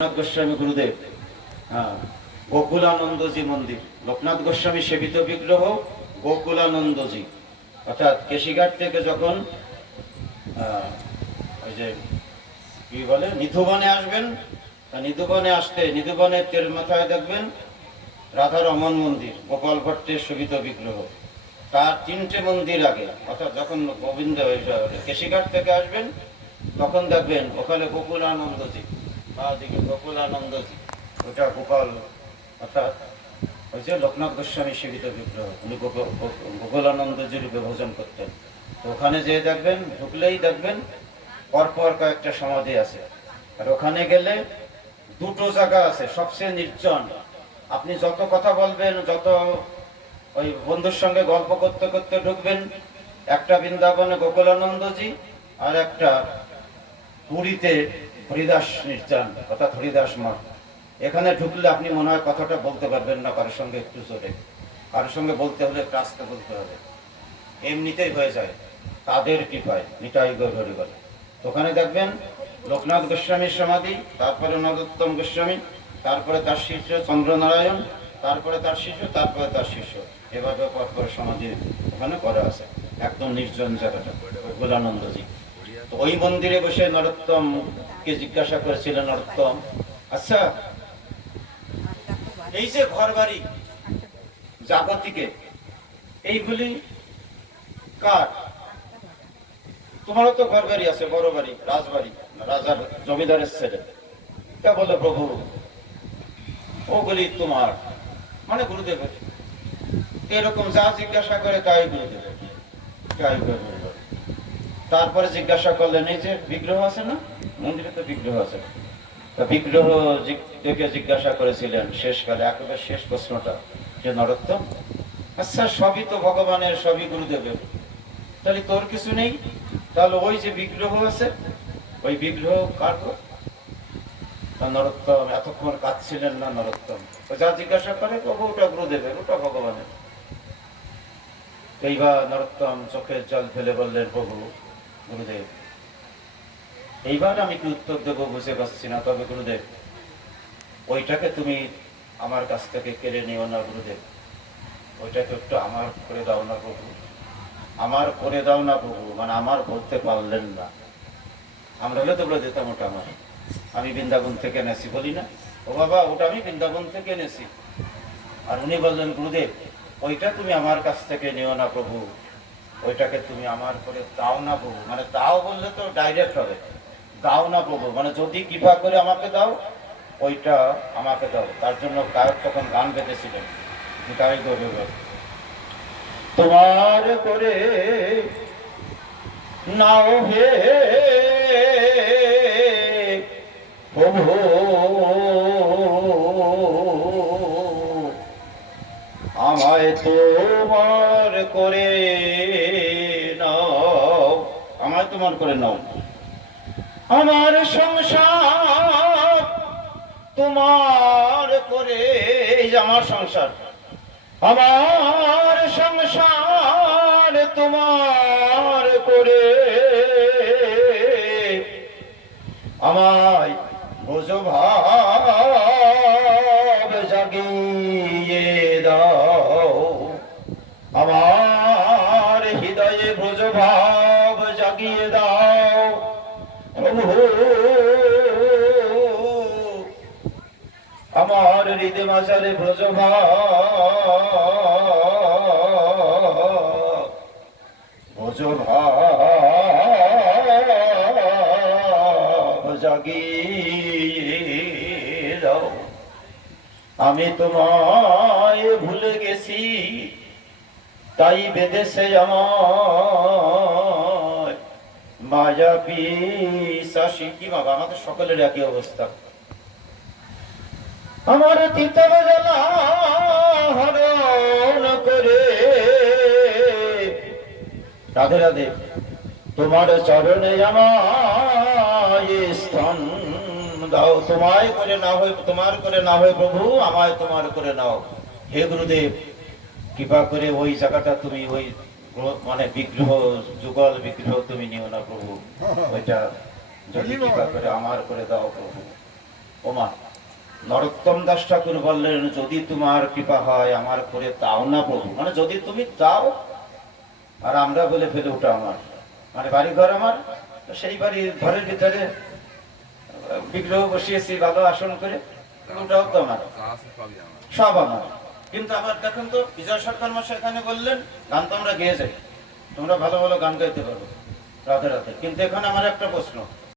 লোকনাথ গোস্বামী গুরুদেব, হ্যাঁ, গোকুলানন্দজি মন্দির, লোকনাথ গোস্বামী সেবিত বিগ্রহ গোকুলানন্দজি, অর্থাৎ কেশিঘাট থেকে যখন ওই যে কি বলে নিধুবনে আসবেন, নিধুবনে আসতে নিধুবনের তের মাথায় দেখবেন রাধা রমন মন্দির, গোপাল ভট্টের সেবিত বিগ্রহ। তার তিনটে মন্দির আগে, অর্থাৎ যখন গোবিন্দ কেশিঘাট থেকে আসবেন তখন দেখবেন ওখানে গোকুলানন্দজি, দিকে গোকুলানন্দজি, ওটা গোপাল, অর্থাৎ ওই যে লোকনাথ গোস্বামী সেবিত বিগ্রহ, উনি গোকুলানন্দজি রূপে ভোজন করতেন। তো ওখানে যেয়ে দেখবেন, ঢুকলেই দেখবেন পরপর কয়েকটা সমাধি আছে। আর ওখানে গেলে দুটো জায়গা আছে সবচেয়ে নির্জন। আপনি যত কথা বলবেন, যত ওই বন্ধুর সঙ্গে গল্প করতে করতে ঢুকবেন, একটা বৃন্দাবনে গোকুলানন্দজি আর একটা পুরীতে হরিদাস নির্জন, অর্থাৎ হরিদাস মঠ। এখানে ঢুকলে আপনি মনে হয় কথাটা বলতে পারবেন না কারোর সঙ্গে একটু জোরে, কারোর সঙ্গে বলতে হলে আস্তে বলতে হবে, এমনিতেই হয়ে যায় তাদের কৃপায়, নিতাই গৌর হরি বলে। ওখানে দেখবেন লোকনাথ গোস্বামীর সমাধি, তারপরে নরোত্তম গোস্বামী, তারপরে তার শিষ্য চন্দ্রনারায়ণ, তারপরে তার শিষ্য, তারপরে তার শিষ্য, এভাবে পরপর সমাধি ওখানে করা আছে, একদম নির্জন জায়গাটা গোকুলানন্দজি। তো ওই মন্দিরে বসে নরোত্তমকে জিজ্ঞাসা করেছিলেন, নরোত্তম, আচ্ছা এই যে ঘর বাড়ি জাগতিকে, এইগুলি কার? তোমারও তো ঘর বাড়ি আছে, বড় বাড়ি, রাজবাড়ি, রাজার জমিদারের ছেলে। তা বলে প্রভু ওগুলি তোমার, মানে গুরুদেবের। এরকম যা জিজ্ঞাসা করে তাই গুরুদেবের, তাই গুরুদেবের। তারপরে জিজ্ঞাসা করলেন, এই যে বিগ্রহ আছে না মন্দিরে, তো বিগ্রহ আছে, তা বিগ্রহ দেখে জিজ্ঞাসা করেছিলেন শেষকালে, একেবারে শেষ প্রশ্নটা, যে নরোত্তম, আচ্ছা সবই তো ভগবানের, সবই গুরুদেবের, তাহলে তোর কিছু নেই? তাহলে ওই যে বিগ্রহ আছে, ওই বিগ্রহ কার? নরোত্তম এতক্ষণ কাঁদছিলেন না নরোত্তম, যা জিজ্ঞাসা করে প্রভু ওটা গুরুদেবের, ওটা ভগবানের। এইবার নরোত্তম চোখের জল ফেলে বললেন, প্রভু গুরুদেব, এইবার আমি কি উত্তর দেবো বুঝে পাচ্ছি না, তবে গুরুদেব ওইটাকে তুমি আমার কাছ থেকে কেড়ে নিও না গুরুদেব, ওইটাকে একটু আমার করে দাও না প্রভু, আমার করে দাও না প্রভু। মানে আমার বলতে পারলেন না, আমরা হলে তো বলে দিতাম ওটা আমার, আমি বৃন্দাবন থেকে এনেছি, বলি না ও বাবা ওটা আমি বৃন্দাবন থেকে এনেছি। আর উনি বললেন, গুরুদেব ওইটা তুমি আমার কাছ থেকে নিও না প্রভু, ওইটাকে তুমি আমার করে দাও না প্রভু। মানে দাও বললে তো ডাইরেক্ট হবে, দাও না প্রভু মানে যদি কৃপা করে আমাকে দাও, ওইটা আমাকে দাও। তার জন্য গায়ক তখন গান বেঁধেছিলেন, তাই গৌরব, তোমার করে নাও হে প্রভু, আমায় তোমার করে নাও, আমায় তোমার করে নাও। আমার সংসার তোমার করে, এই যে আমার সংসার, আমার সংসার তোমার করে, আমায় বোঝ ভাব জাগিয়ে দাও, আমার হৃদয়ে বোঝ ভাব জাগিয়ে দাও প্রভু, আমার হৃদয় মাঝারে ব্রজ ভোজ ভাব জাগিয়ে দাও। আমি তোমায় ভুলে গেছি, তাই বেদেশে আমার মায়া বিশ্বাসী। কি বাবা, আমাদের সকলের একই অবস্থা। আমার চিত্তর জ্বালা হরণ করে, রাধে রাধে, তোমার চরণে আমায় স্থান দাও, তোমায় করে না হয়, তোমার করে না হয় প্রভু, আমায় তোমার করে নাও। হে গুরুদেব কৃপা করে ওই জায়গাটা তুমি, ওই মানে বিগ্রহ, যুগল বিগ্রহ তুমি নিও না প্রভু, ওইটা যদি কৃপা করে আমার করে দাও প্রভু। ওমা, নরোত্তম দাস ঠাকুর বললেন, যদি তোমার কৃপা হয় আমার করে তাও না প্রভু, মানে যদি তুমি দাও আর আমরা বলে ফেলে ওটা আমার, মানে বাড়ি ঘর আমার, তো সেই বাড়ি ঘরের ভিতরে বিগ্রহ বসিয়েছি ভালো আসন করে, ওটাও তো আমার, সব আমার। কিন্তু আবার দেখুন তো, বিজয় সরকার মশাই এখানে বললেন গান তো আমরা গেয়ে যাই, তোমরা ভালো ভালো গান গাইতে পারো রাতে রাতে, কিন্তু এখানে আমার একটা প্রশ্ন,